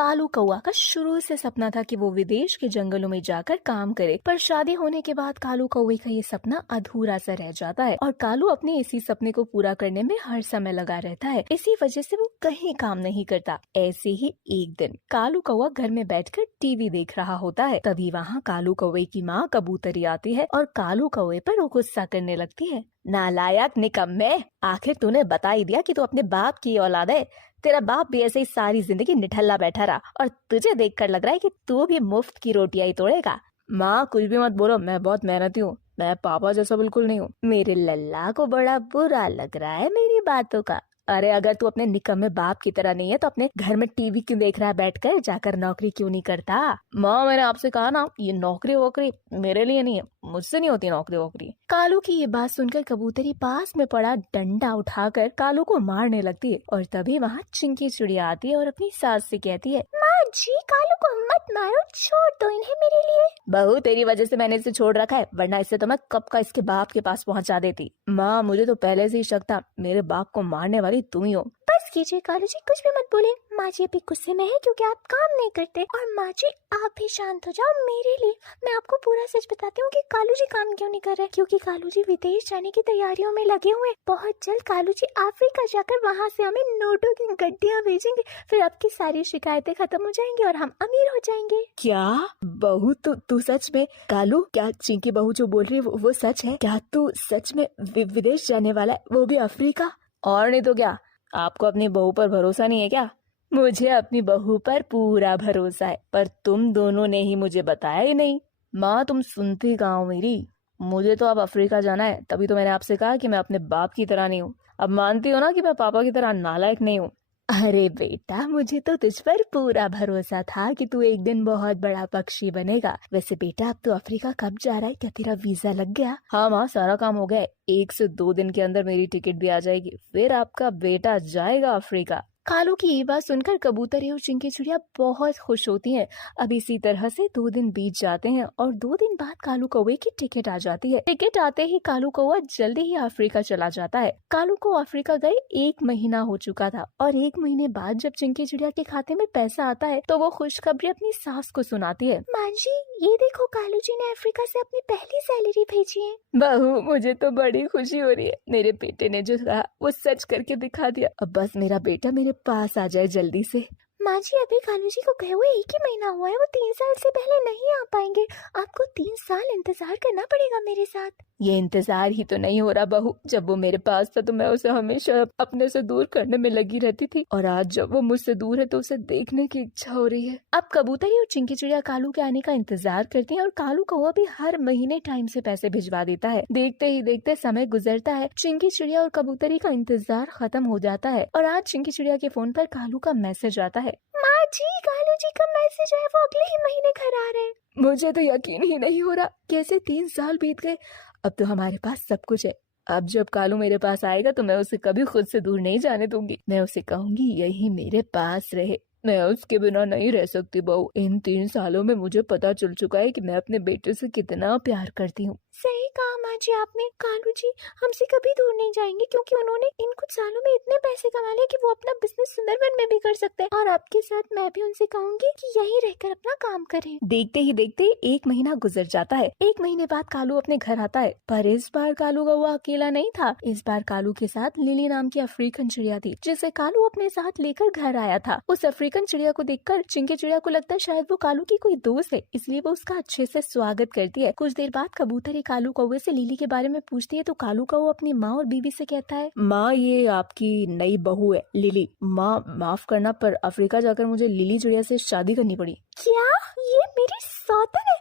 कालू कौआ का शुरू से सपना था कि वो विदेश के जंगलों में जाकर काम करे, पर शादी होने के बाद कालू कौवे का ये सपना अधूरा सा रह जाता है और कालू अपने इसी सपने को पूरा करने में हर समय लगा रहता है। इसी वजह से वो कहीं काम नहीं करता। ऐसे ही एक दिन कालू कौवा घर में बैठकर टीवी देख रहा होता है। तभी वहाँ कालू कौवे की माँ कबूतरी आती है और कालू कौवे पर वो गुस्सा करने लगती है। नालायक निकम्मे, आखिर तूने बता ही दिया कि तू अपने बाप की औलाद है। तेरा बाप भी ऐसे ही सारी जिंदगी निठल्ला बैठा रहा और तुझे देखकर लग रहा है कि तू भी मुफ्त की रोटियां ही तोड़ेगा। माँ कुछ भी मत बोलो, मैं बहुत मेहनती हूँ, मैं पापा जैसा बिल्कुल नहीं हूँ। मेरे लल्ला को बड़ा बुरा लग रहा है मेरी बातों का। अरे अगर तू अपने निकम्मे बाप की तरह नहीं है तो अपने घर में टीवी क्यों देख रहा है बैठकर, जाकर नौकरी क्यों नहीं करता? माँ मैंने आपसे कहा ना, ये नौकरी वोकरी मेरे लिए नहीं है, मुझसे नहीं होती नौकरी वोकरी। कालू की ये बात सुनकर कबूतरी पास में पड़ा डंडा उठाकर कालू को मारने लगती है और तभी वहाँ चिंकी चिड़िया आती है और अपनी सास से कहती है, माँ जी कालू को मत मारो, छोड़ दो इन्हें मेरे लिए। बहू तेरी वजह से मैंने इसे छोड़ रखा है, वरना इससे तो मैं कब का इसके बाप के पास पहुँचा देती। माँ मुझे तो पहले से ही शक था, मेरे बाप को मारने वाली तुम ही हो। बस कीजिए कालू जी, कुछ भी मत बोले। माँ जी अभी गुस्से में है क्योंकि आप काम नहीं करते। और माँ जी आप भी शांत हो जाओ मेरे लिए। मैं आपको पूरा सच बताती हूँ कि कालू जी काम क्यों नहीं कर रहे, क्योंकि कालू जी विदेश जाने की तैयारियों में लगे हुए। बहुत जल्द कालू जी अफ्रीका जाकर वहाँ से हमें नोटों की गड्डियाँ भेजेंगे, फिर आपकी सारी शिकायतें खत्म हो जाएंगी और हम अमीर हो जाएंगे। क्या बहू तू सच में? कालू क्या चिंकी बहू जो बोल रही है वो सच है? क्या तू सच में विदेश जाने वाला है, वो भी अफ्रीका? और नहीं तो क्या, आपको अपनी बहू पर भरोसा नहीं है क्या? मुझे अपनी बहू पर पूरा भरोसा है, पर तुम दोनों ने ही मुझे बताया ही नहीं। माँ तुम सुनती कहाँ हो मेरी? मुझे तो अब अफ्रीका जाना है, तभी तो मैंने आपसे कहा कि मैं अपने बाप की तरह नहीं हूँ। अब मानती हो ना कि मैं पापा की तरह नालायक नहीं हूँ। अरे बेटा मुझे तो तुझ पर पूरा भरोसा था कि तू एक दिन बहुत बड़ा पक्षी बनेगा। वैसे बेटा अब तू अफ्रीका कब जा रहा है? क्या तेरा वीजा लग गया? हाँ माँ सारा काम हो गया है, 1 से 2 दिन के अंदर मेरी टिकट भी आ जाएगी, फिर आपका बेटा जाएगा अफ्रीका। कालू की ये बात सुनकर कबूतरी और चिंकी चिड़िया बहुत खुश होती हैं। अब इसी तरह से 2 दिन बीत जाते हैं और 2 दिन बाद कालू कौवे की टिकट आ जाती है। टिकट आते ही कालू कौवा जल्दी ही अफ्रीका चला जाता है। कालू को अफ्रीका गए 1 महीना हो चुका था और 1 महीने बाद जब चिंकी चिड़िया के खाते में पैसा आता है तो वो खुशखबरी अपनी सास को सुनाती है। माँ जी ये देखो कालू जी ने अफ्रीका से अपनी पहली सैलरी भेजी है। बहू मुझे तो बड़ी खुशी हो रही है, मेरे बेटे ने जो कहा वो सच करके दिखा दिया। अब बस मेरा बेटा मेरे पास आ जाए जल्दी से। माँ जी अभी कालू जी को गए हुए 1 ही महीना हुआ है, वो 3 साल से पहले नहीं आ पाएंगे। आपको 3 साल इंतजार करना पड़ेगा मेरे साथ। ये इंतजार ही तो नहीं हो रहा बहू, जब वो मेरे पास था तो मैं उसे हमेशा अपने से दूर करने में लगी रहती थी और आज जब वो मुझसे दूर है तो उसे देखने की इच्छा हो रही है। अब कबूतरी और चिंकी चिड़िया कालू के आने का इंतजार करती हैं और कालू कौवा भी हर महीने टाइम से पैसे भिजवा देता है। देखते ही देखते समय गुजरता है, चिंकी चिड़िया और कबूतरी का इंतजार खत्म हो जाता है और आज चिंकी चिड़िया के फोन पर कालू का मैसेज आता है। माँ जी कालू जी का मैसेज है, वो अगले ही महीने घर आ रहे हैं। मुझे तो यकीन ही नहीं हो रहा, कैसे 3 साल बीत गए। अब तो हमारे पास सब कुछ है। अब जब कालू मेरे पास आएगा तो मैं उसे कभी खुद से दूर नहीं जाने दूंगी। मैं उसे कहूंगी यही मेरे पास रहे, मैं उसके बिना नहीं रह सकती बहू। इन 3 सालों में मुझे पता चल चुका है कि मैं अपने बेटे से कितना प्यार करती हूँ। सही कहा माँ जी आपने, कालू जी हमसे कभी दूर नहीं जाएंगे क्योंकि उन्होंने इन कुछ सालों में इतने पैसे कमा लिए कि वो अपना बिजनेस सुंदरवन में भी कर सकते हैं और आपके साथ मैं भी उनसे कहूंगी कि यहीं रहकर अपना काम करें। देखते ही देखते 1 महीना गुजर जाता है। 1 महीने बाद कालू अपने घर आता है, पर इस बार कालू कौवा अकेला नहीं था। इस बार कालू के साथ लिली नाम की अफ्रीकन चिड़िया थी जिसे कालू अपने साथ लेकर घर आया था। उस अफ्रीकन चिड़िया को देखकर चिंकी चिड़िया को लगता है शायद वो कालू की कोई दोस्त है, इसलिए वो उसका अच्छे से स्वागत करती है। कुछ देर बाद कबूतरी कालू कौवे से लिली के बारे में पूछती है तो कालू कौवा अपनी माँ और बीबी से कहता है, माँ ये आपकी नई बहू है लिली। माँ माफ करना पर अफ्रीका जाकर मुझे लिली चिड़िया से शादी करनी पड़ी। क्या ये मेरी सौतन है?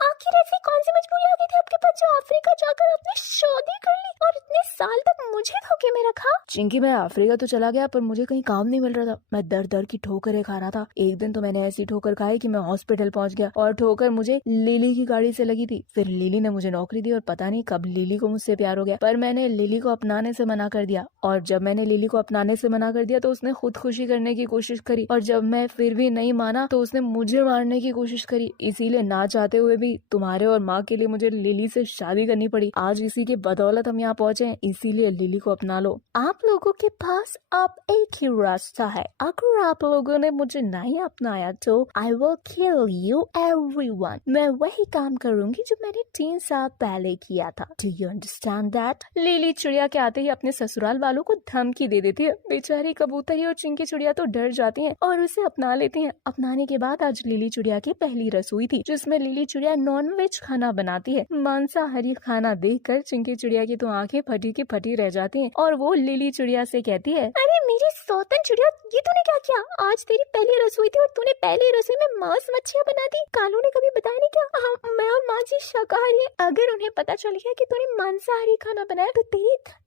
आखिर ऐसी कौन सी मजबूरी आ गई थी आपके पास जो अफ्रीका जाकर आपने शादी कर ली और इतने साल तक मुझे धोखे में रखा? चिंकी मैं अफ्रीका तो चला गया पर मुझे कहीं काम नहीं मिल रहा था, मैं दर दर की ठोकरें खा रहा था। एक दिन तो मैंने ऐसी ठोकर खाई कि मैं हॉस्पिटल पहुंच गया और ठोकर मुझे लिली की गाड़ी से लगी थी। फिर लिली ने मुझे नौकरी दी और पता नहीं कब लिली को मुझसे प्यार हो गया, पर मैंने लिली को अपनाने से मना कर दिया और जब मैंने लिली को अपनाने से मना कर दिया तो उसने खुदकुशी करने की कोशिश करी और जब मैं फिर भी नहीं माना तो उसने मुझे मारने की कोशिश करी। इसीलिए ना चाहते हुए भी भी तुम्हारे और माँ के लिए मुझे लिली से शादी करनी पड़ी। आज इसी के बदौलत हम यहाँ पहुँचे हैं, इसीलिए लिली को अपना लो। आप लोगों के पास अब एक ही रास्ता है, अगर आप लोगों ने मुझे नहीं अपनाया तो I will kill you everyone. मैं वही काम करूंगी जो मैंने 3 साल पहले किया था। Do you understand that? Lily चिड़िया के आते ही अपने ससुराल वालों को धमकी दे देती है। बेचारी कबूतरी और चिंकी चिड़िया तो डर जाती हैं और उसे अपना लेती हैं। अपनाने के बाद आज लिली चिड़िया की पहली रसोई थी, जिसमें लिली चिड़िया नॉनवेज खाना बनाती है। मांसाहारी खाना देखकर चिंकी चिड़िया की तो आंखें फटी की फटी रह जाती हैं और वो लिली चिड़िया से कहती है, अरे मेरी सौतन चिड़िया, ये तूने क्या किया? आज तेरी पहली रसोई थी और तूने पहली रसोई में मांस मच्छियाँ बना दी। कालू ने कभी बताया नहीं क्या? मैं और माँ जी शाकाहारी हैं। अगर उन्हें पता चल गया कि तूने मांसाहारी खाना बनाया तो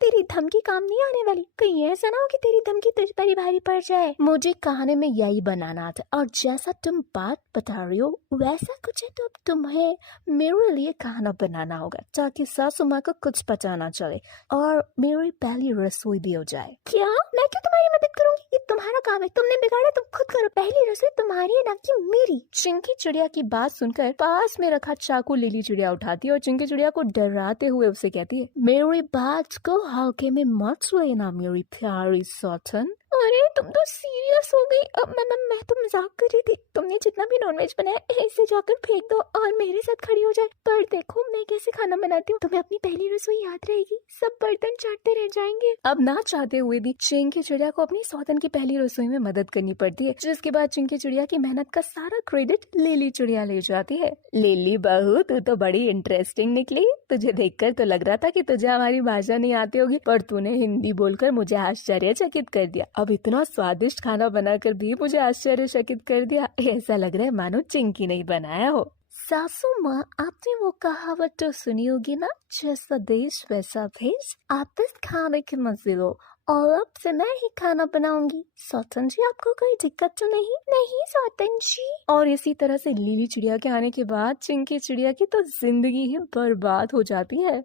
तेरी धमकी काम नहीं आने वाली। कहीं ऐसा ना हो कि तेरी धमकी तुझ पर ही भारी पड़ जाए। मुझे कहानी में यही बनाना था और जैसा तुम बात बता रही हो वैसा कुछ है तो अब तुम्हें मेरे लिए खाना बनाना होगा ताकि सासू माँ को कुछ पता ना चले और मेरी पहली रसोई भी हो जाए। क्या? मैं क्यों तुम्हारी मदद करूंगी? ये तुम्हारा काम है, तुमने बिगाड़ा तुम खुद करो। पहली रसोई तुम्हारी है ना कि मेरी। चिंकी चिड़िया की बात सुनकर पास में रखा चाकू लिली चिड़िया उठाती है और चिंकी चिड़िया को डराते हुए उसे कहती है, मेरी बात को हल्के में मत लेना मेरी प्यारी सौतन। अरे तुम तो सीरियस हो गई। अब मैं तो मजाक कर रही थी। तुमने जितना भी नॉनवेज बनाया इसे जाकर फेंक दो और मेरे साथ खड़ी हो जाए। पर देखो मैं कैसे खाना बनाती हूँ, तुम्हें अपनी पहली रसोई याद रहेगी। सब बर्तन चाटते रह जाएंगे। अब ना चाहते हुए भी चिंकी चिड़िया को अपनी सौतन की पहली रसोई में मदद करनी पड़ती है, जिसके बाद चिंकी चिड़िया की मेहनत का सारा क्रेडिट लिली चिड़िया ले जाती है। लिली बहू, तू तो बड़ी इंटरेस्टिंग निकली। तुझे देखकर तो लग रहा था कि तुझे हमारी भाषा नहीं आती होगी, पर तूने हिंदी बोलकर मुझे आश्चर्यचकित कर दिया। अब इतना स्वादिष्ट खाना बनाकर भी मुझे आश्चर्यचकित कर दिया। ऐसा लग रहा है मानो चिंकी नहीं बनाया हो। सासू माँ, आपने वो कहावत तो सुनी होगी ना, जैसा देश वैसा भेष। आप बस खाने के मजे लो और अब से मैं ही खाना बनाऊंगी। सौतन जी, आपको कोई दिक्कत तो नहीं? नहीं सौतन जी। और इसी तरह से लिली चिड़िया के आने के बाद चिंकी चिड़िया की तो जिंदगी ही बर्बाद हो जाती है।